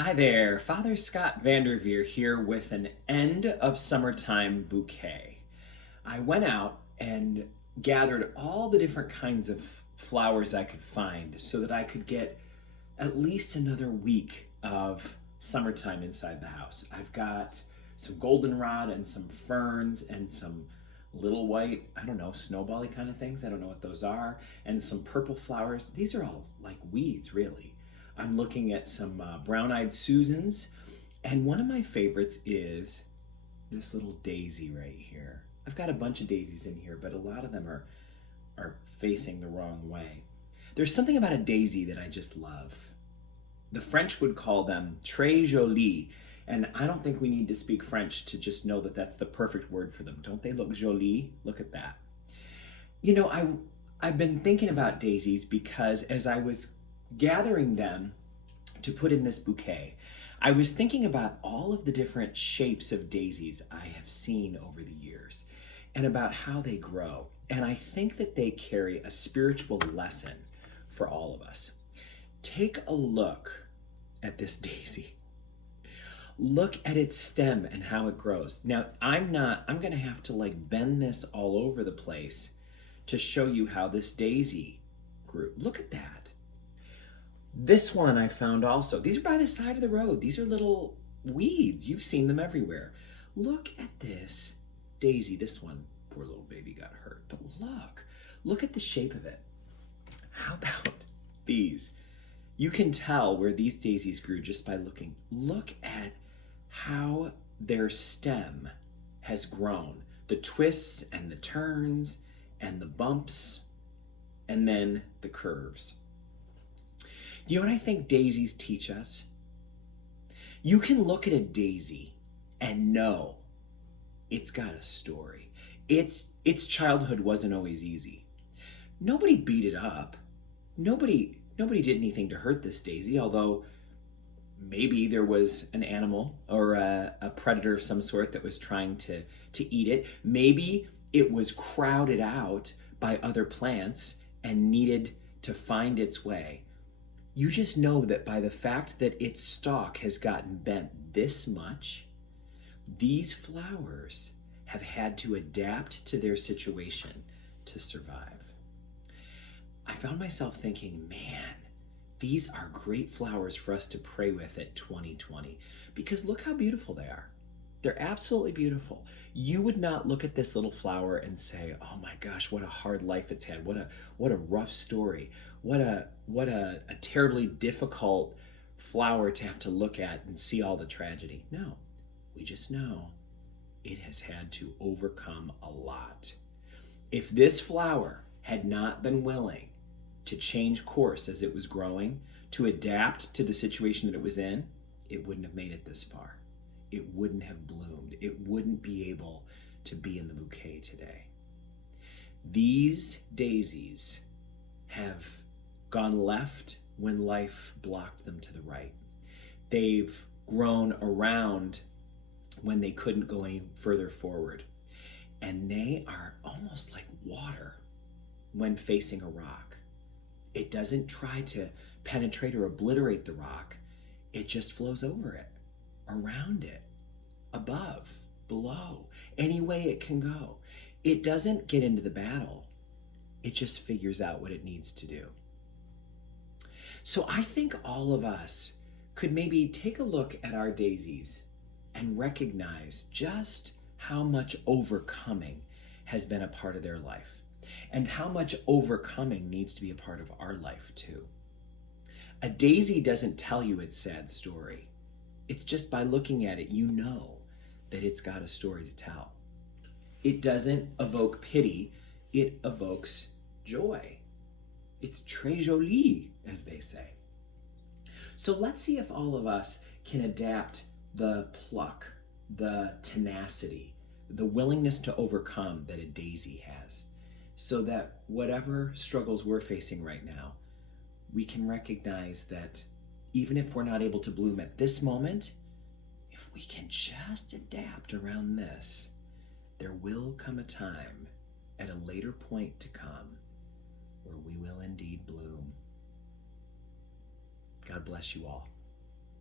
Hi there, Father Scott Vanderveer here with an end of summertime bouquet. I went out and gathered all the different kinds of flowers I could find so that I could get at least another week of summertime inside the house. I've got some goldenrod and some ferns and some little white, I don't know, snowbally kind of things. I don't know what those are. And some purple flowers. These are all like weeds, really. I'm looking at some brown-eyed Susans. And one of my favorites is this little daisy right here. I've got a bunch of daisies in here, but a lot of them are facing the wrong way. There's something about a daisy that I just love. The French would call them très jolies, and I don't think we need to speak French to just know that that's the perfect word for them. Don't they look jolie? Look at that. You know, I've been thinking about daisies because as I was gathering them to put in this bouquet, I was thinking about all of the different shapes of daisies I have seen over the years and about how they grow. And I think that they carry a spiritual lesson for all of us. Take a look at this daisy. Look at its stem and how it grows. Now, I'm going to have to like bend this all over the place to show you how this daisy grew. Look at that. This one I found also. These are by the side of the road. These are little weeds. You've seen them everywhere. Look at this daisy. This one, poor little baby got hurt. But look at the shape of it. How about these? You can tell where these daisies grew just by looking. Look at how their stem has grown. The twists and the turns and the bumps and then the curves. You know what I think daisies teach us? You can look at a daisy and know it's got a story. Its childhood wasn't always easy. Nobody beat it up. Nobody did anything to hurt this daisy, although maybe there was an animal or a predator of some sort that was trying to eat it. Maybe it was crowded out by other plants and needed to find its way. You just know that by the fact that its stalk has gotten bent this much, these flowers have had to adapt to their situation to survive. I found myself thinking, man, these are great flowers for us to pray with at 2020 because look how beautiful they are. They're absolutely beautiful. You would not look at this little flower and say, oh my gosh, what a hard life it's had. What a rough story. What a terribly difficult flower to have to look at and see all the tragedy. No, we just know it has had to overcome a lot. If this flower had not been willing to change course as it was growing, to adapt to the situation that it was in, it wouldn't have made it this far. It wouldn't have bloomed. It wouldn't be able to be in the bouquet today. These daisies have gone left when life blocked them to the right. They've grown around when they couldn't go any further forward. And they are almost like water when facing a rock. It doesn't try to penetrate or obliterate the rock. It just flows over it, around it, above, below, any way it can go. It doesn't get into the battle. It just figures out what it needs to do. So I think all of us could maybe take a look at our daisies and recognize just how much overcoming has been a part of their life and how much overcoming needs to be a part of our life too. A daisy doesn't tell you its sad story. It's just by looking at it, you know that it's got a story to tell. It doesn't evoke pity, it evokes joy. It's très joli, as they say. So let's see if all of us can adapt the pluck, the tenacity, the willingness to overcome that a daisy has, so that whatever struggles we're facing right now, we can recognize that even if we're not able to bloom at this moment, if we can just adapt around this, there will come a time at a later point to come where we will indeed bloom. God bless you all.